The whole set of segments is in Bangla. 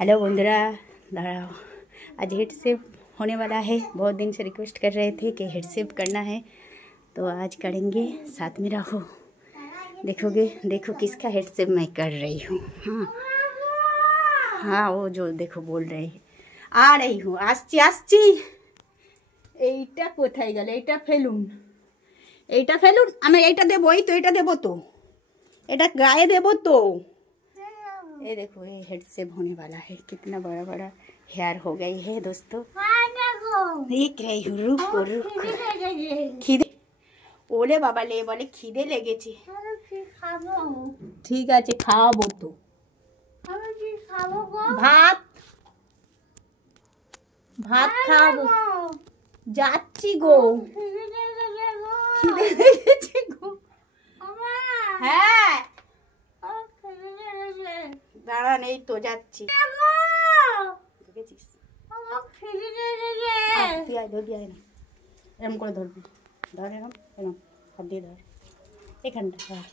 हेलो बंधुरा दाঁড়াओ आज हेड शेप होने वाला है। बहुत दिन से रिक्वेस्ट कर रहे थे कि हेड शेप करना है तो आज करेंगे। साथ में रहो, देखोगे। देखो किसका हेड शेप मैं कर रही हूँ। हाँ हाँ, वो जो देखो बोल रही है आ रही हूँ। आसची आसची এইটা কোথায় গেল? এইটা ফেলুন, এইটা ফেলুন। আমি এইটা দেবো, এই তো এটা দেবো, তো এটা গায়ে देबो तो। ये देखो ये हेड शेप होने वाला है। कितना बड़ा बड़ा हेयर हो गई है दोस्तों। देख रही हूँ, रुको रुको। খিদে ওলে বাবা লে বলে খিদে লেগেছে। ঠিক আছে খাওয়াবো তো। ভাত ভাত খাওয়াবো। যাচ্ছি গো, খিদে লেগেছে গো। হ্যাঁ দাঁড়ান, এই তো যাচ্ছি। দেখেছিস তুই আয়, ধরবি আয় না, এরম করে ধরবি। ধর এরম এরম হাত দিয়ে ধর, এখানটা ধর,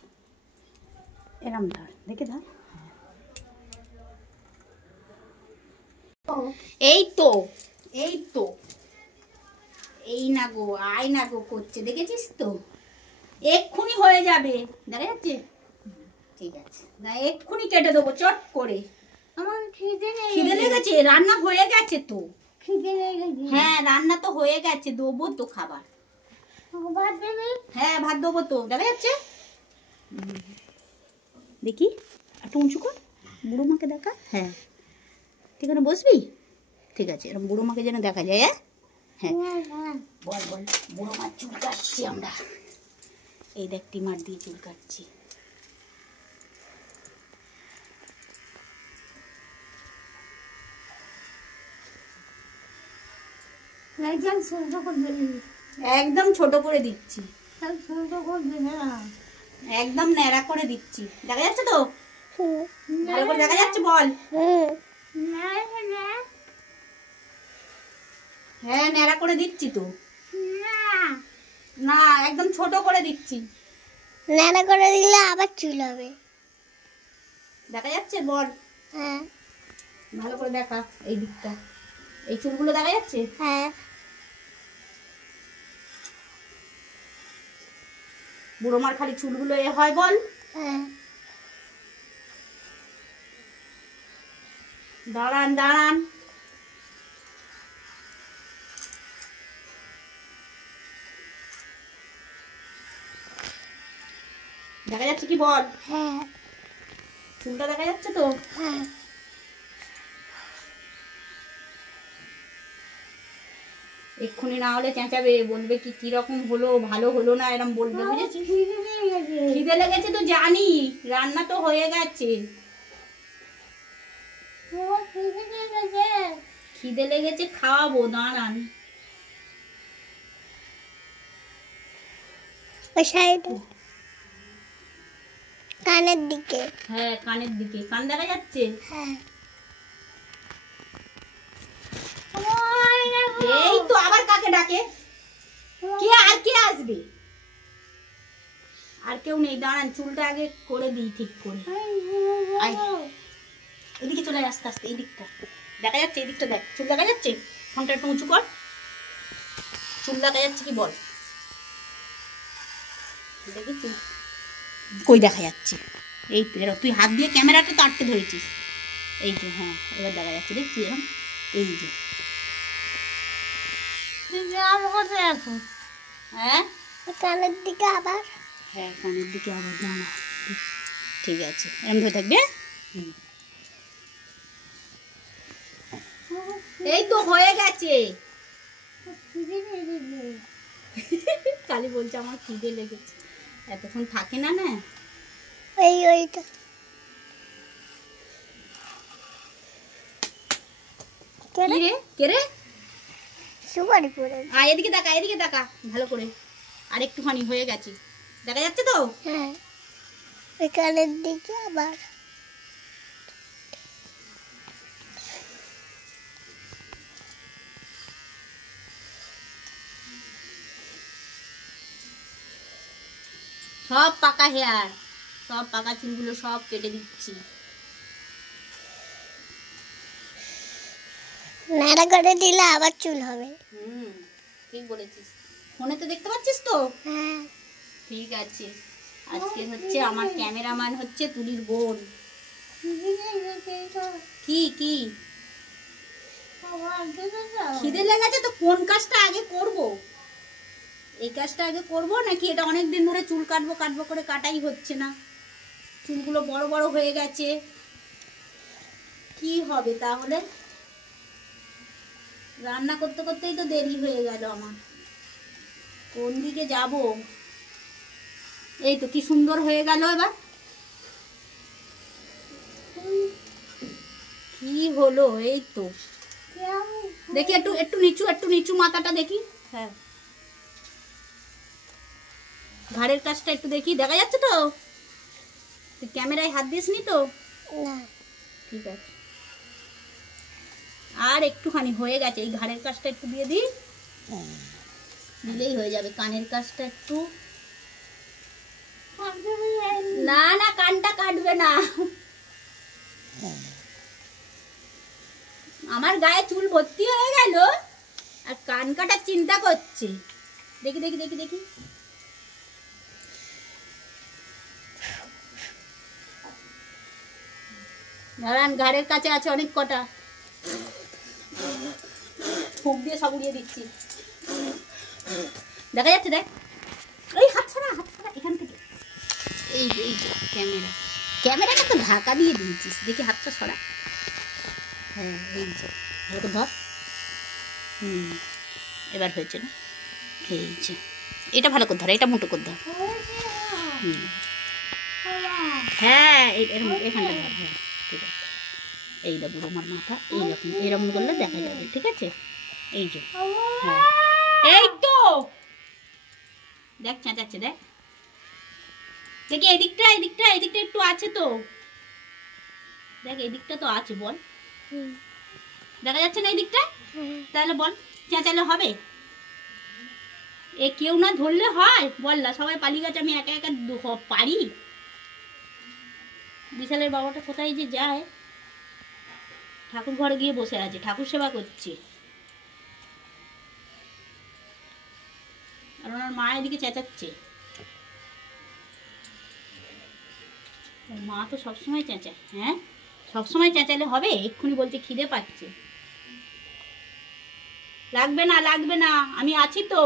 এরম ধর, দেখে ধর। এই তো এই তো, এই না গো, আয় না গো করছে, দেখেছিস তো। এক্ষুনি হয়ে যাবে, দেখা যাচ্ছে। ঠিক আছে না, এক্ষুনি কেটে দেবো চট করে। আমার খিদে লেগেছে, রান্না হয়ে গেছে তো। খিদে লেগেছে, হ্যাঁ রান্না তো হয়ে গেছে, দেবো তো খাবার। ভাত দেবে? হ্যাঁ ভাত দেবো তো, দেখা যাচ্ছে। দেখি একটু উঁচু কর, বুড়ো মাকে দেখা। হ্যাঁ ঠিক আছে, বসবি? ঠিক আছে, এরকম বুড়ো মাকে যেন দেখা যায়। হ্যাঁ হ্যাঁ বল বল। বুড়ো মার চুল কাটছি আমরা। এই দেখ টিমার দিয়ে চুল কাটছি। একদম ছোট করে দিচ্ছি, একদম ন্যাড়া করে দিচ্ছি। দেখা যাচ্ছে তো? ভালো করে দেখা যাচ্ছে? বল। হ্যাঁ ন্যাড়া করে দিচ্ছি তো। না একদম ছোট করে দিচ্ছি। ন্যাড়া করে দিলে আবার চুল হবে। দেখা যাচ্ছে? বল। হ্যাঁ ভালো করে দেখা এই দিকটা, এই চুলগুলো দেখা যাচ্ছে? হ্যাঁ। বুড়ো মার খালি চুলগুলো এ হয়, বল। হ্যাঁ দাঁড়ান দাঁড়ান, দেখা যাচ্ছে কি? বল। হ্যাঁ চুলটা দেখা যাচ্ছে তো? হ্যাঁ। এক্ষুনি না হলে চেঁচাবে, বলবে কি কিরকম হলো, ভালো হলো না, এরকম বলবে। বুঝেছিস? খিদে লেগেছে তো জানি, রান্না তো হয়ে গেছে। খিদে লেগেছে, খাওয়াবো, দাঁড়ান। কানের দিকে। হ্যাঁ কানের দিকে। কান দেখা যাচ্ছে? হ্যাঁ। এই তো আবার কাকে ডাকে? কে আর কে আসবে? আর কেউ নেই, দাঁড়ান চুলটা আগে করে দিই ঠিক করে। এদিকে চলে আস্তে আস্তে, এই দিকটা দেখা যাচ্ছে? এই দিকটা দেখ, চুল দেখা যাচ্ছে? ফোনটা একটু উঁচু কর, চুল দেখা যাচ্ছে কি? বল। দেখেছিস? কই দেখা যাচ্ছে? এই তো এরকম, তুই হাত দিয়ে ক্যামেরাটা তো আটকে ধরেছিস। এই যে হ্যাঁ এবার দেখা যাচ্ছে, দেখছিস? এরকম এই যে। হ্যাঁ কানের দিকে আবার। হ্যাঁ কানের দিকে আবার, দাঁড়া। ঠিক আছে এরকম ধরে থাকবে। এই তো হয়ে গেছে। কালি বলছে আমার খিদে লেগেছে, এতক্ষণ থাকে না না। এই ওইটা কে রে? কে রে? সুপারি পড়ে। এদিকে তাকা, এদিকে তাকা ভালো করে। আর একটুখানি হয়ে গেছে, দেখা যাচ্ছে তো? হ্যাঁ ওই কানের দিকে আবার। সব পাকা হেয়ার, সব পাকা চুলগুলো সব কেটে দিচ্ছি। নাড়া করে দিলে আবার চুল হবে। ঠিক বলেছিস। ফোনে তো দেখতে পাচ্ছিস তো? হ্যাঁ। ঠিক আছে। আজকে হচ্ছে আমার ক্যামেরাম্যান হচ্ছে তুলির বোন। কি কি খিদে লেগেছে তো কোন কাজটা আগে করব? এই কাজটা আগে করব নাকি এটা অনেক দিন ধরে চুল কাটবো কাটবো করে কাটাই হচ্ছে না, চুলগুলো বড় বড় হয়ে গেছে, কি হবে তাহলে? রান্না করতে করতেই তো দেরি হয়ে গেল আমার, কোন দিকে যাব? এই তো কি সুন্দর হয়ে গেল। এবার কি হলো? এই তো দেখি একটু একটু নিচু মাথাটা দেখি। হ্যাঁ, ঘাড়ের কাজটা একটু দেখি, দেখা যাচ্ছে তো? তুই ক্যামেরায় হাত দিসনি তো? না। ঠিক আছে, আর একটুখানি হয়ে গেছে। এই ঘাড়ের কাজটা একটু দিয়ে দিই, দিলেই হয়ে যাবে। কানের কাজটা একটু, না না কানটা কাটবে না। আমার গায়ে চুল ভর্তি হয়ে গেল আর কান কাটার চিন্তা করছে। দেখি দেখি দেখি দেখি, দাঁড়ান, ঘাড়ের কাছে আছে অনেক কটা, ফুঁক দিয়ে সব উড়িয়ে দিচ্ছি। দেখা যাচ্ছে? দেখ, এই হাত ছাড়া এখান থেকে। এই যে ক্যামেরাটা তো ঢাকা দিয়ে দিয়েছিস, দেখি হাতটা সরা। হ্যাঁ, এই যে এরকম ধর। এবার হয়েছে না? এই যে এটা ভালো করে ধর, এটা মোটো করে ধর। হ্যাঁ, এখানটা ধর। হ্যাঁ ঠিক আছে। এই দা বুড়ো আমার মাথা এইরকম করলে দেখা যাবে। ঠিক আছে, এই যে। হ্যাঁ, এই তো দেখ চেঁচাচ্ছে, দেখ দেখি এদিকটা একটু আছে তো, দেখ এদিকটা তো আছে, বল। দেখা যাচ্ছে না এই দিকটা? তাহলে বল, চেঁচালে হবে? এ কেউ না ধরলে হয়? বল না, সবাই পালিয়ে গেছে, আমি একা একা পারি? বিশালের বাবাটা কোথায় যে যায়, ঠাকুর ঘরে গিয়ে বসে আছে, ঠাকুর সেবা করছে, আর ওনার মা এদিকে চেঁচাচ্ছে। মা তো সবসময় চেঁচায়। হ্যাঁ, সবসময় চেঁচালে হবে? এক্ষুনি বলছে খিদে পাচ্ছে। লাগবে না, আমি আছি তো।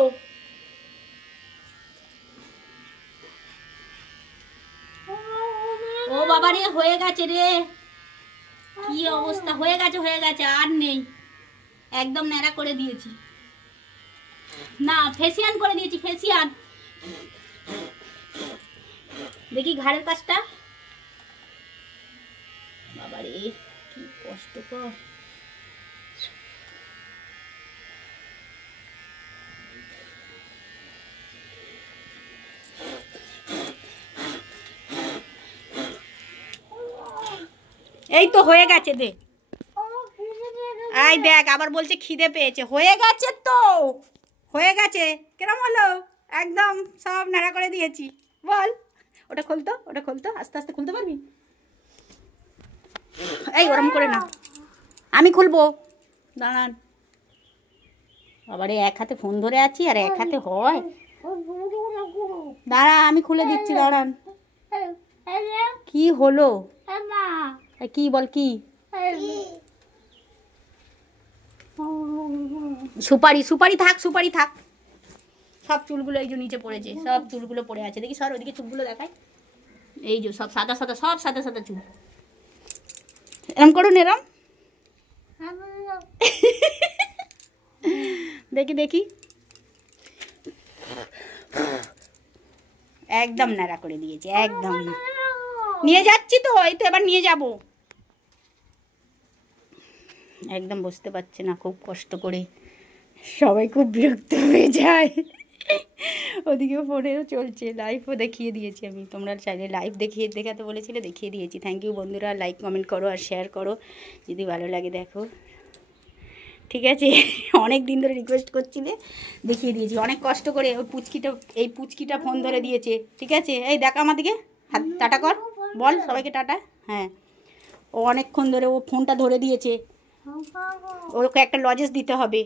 ও বাবা রে, হয়ে গেছে রে, কি অবস্থা! হয়ে গেছে, আর নেই, একদম ন্যাড়া করে দিয়েছি। না, ফেসিয়ান করে দিয়েছি, ফেসিয়ান। দেখি ঘাড়ের কাজটা, বাবারে কি কষ্টকর। এই তো হয়ে গেছে, দে। এই দেখ, আবার বলছে খিদে পেয়েছে। হয়ে গেছে তো, হয়ে গেছে। কেরম হলো? একদম সব নাড়া করে দিয়েছি। বল, ওটা খুলতো, আস্তে আস্তে খুলতে পারবি? এই ওরম করে না, আমি খুলবো, দাঁড়ান। বাবারে, এক হাতে ফোন ধরে আছি আর এক হাতে হয়? দাঁড়া, আমি খুলে দিচ্ছি, দাঁড়ান। কি হলো? কি বল, কি? সুপারি থাক, সব চুলগুলো এই যে নিচে পড়েছে, সব চুলগুলো পড়ে আছে। দেখি সর, ওইদিকে চুলগুলো দেখায়। এই যে সব সাদা চুল। এরম করুন, এরম। দেখি একদম নাড়া করে দিয়েছে, একদম। নিয়ে যাচ্ছি তো, এই তো এবার নিয়ে যাব। একদম বসতে পারছে না, খুব কষ্ট করে। সবাই খুব বিরক্ত হয়ে যায়। ওদিকে ফোনেও চলছে, লাইভও দেখিয়ে দিয়েছি আমি। তোমরা চাইলে লাইভ দেখাতে বলেছিলে, দেখিয়ে দিয়েছি। থ্যাংক ইউ বন্ধুরা, লাইক কমেন্ট করো আর শেয়ার করো যদি ভালো লাগে, দেখো। ঠিক আছে, অনেক দিন ধরে রিকোয়েস্ট করছিলে, দেখিয়ে দিয়েছি। অনেক কষ্ট করে এই পুচকিটা ফোন ধরে দিয়েছে। ঠিক আছে, এই দেখা আমার দিকে, হাত টাটা কর, বল সবাইকে টাটা। হ্যাঁ, ও অনেকক্ষণ ধরে ও ফোনটা ধরে দিয়েছে, ওকে একটা লজেস দিতে হবে।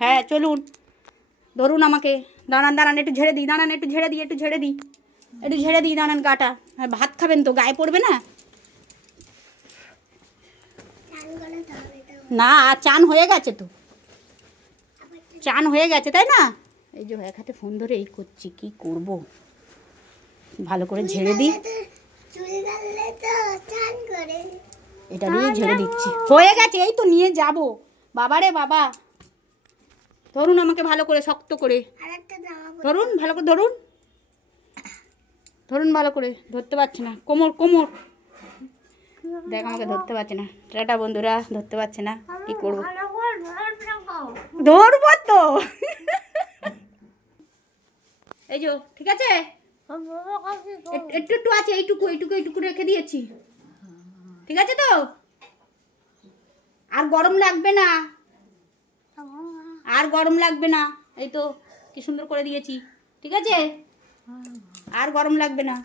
হ্যাঁ চলুন, ধরুন আমাকে। দাঁড়ান দাঁড়ান, একটু ঝেড়ে দিই, দাঁড়ান একটু ঝেড়ে দিই, একটু ঝেড়ে দিই, একটু ঝেড়ে দিই, দাঁড়ান গাটা। হ্যাঁ ভাত খাবেন তো, গায়ে পড়বে না? না চান হয়ে গেছে তো, চান হয়ে গেছে তাই না? এই যে এক হাতে ফোন ধরে এই করছি, কি করব, ভালো করে ঝেড়ে দিই। এটা দিয়ে ঝেড়ে দিচ্ছি, হয়ে গেছে। এই তো নিয়ে যাব। বাবা রে বাবা, ধরুন আমাকে ভালো করে, শক্ত করে ধরুন, ভালো করে ধরুন, ধরুন ভালো করে। ধরতে পারছি না, কোমর কোমর দেখ, আমাকে ধরতে পারছে না। টাটা বন্ধুরা, ধরতে পারছে না, কি করবো? ধরবো তো। এই যে ঠিক আছে, একটু একটু আছে, এইটুকু এইটুকু এইটুকু রেখে দিয়েছি, ঠিক আছে তো? আর গরম লাগবে না, আর গরম লাগবে না। এই তো কি সুন্দর করে দিয়েছি, ঠিক আছে? আর গরম লাগবে না।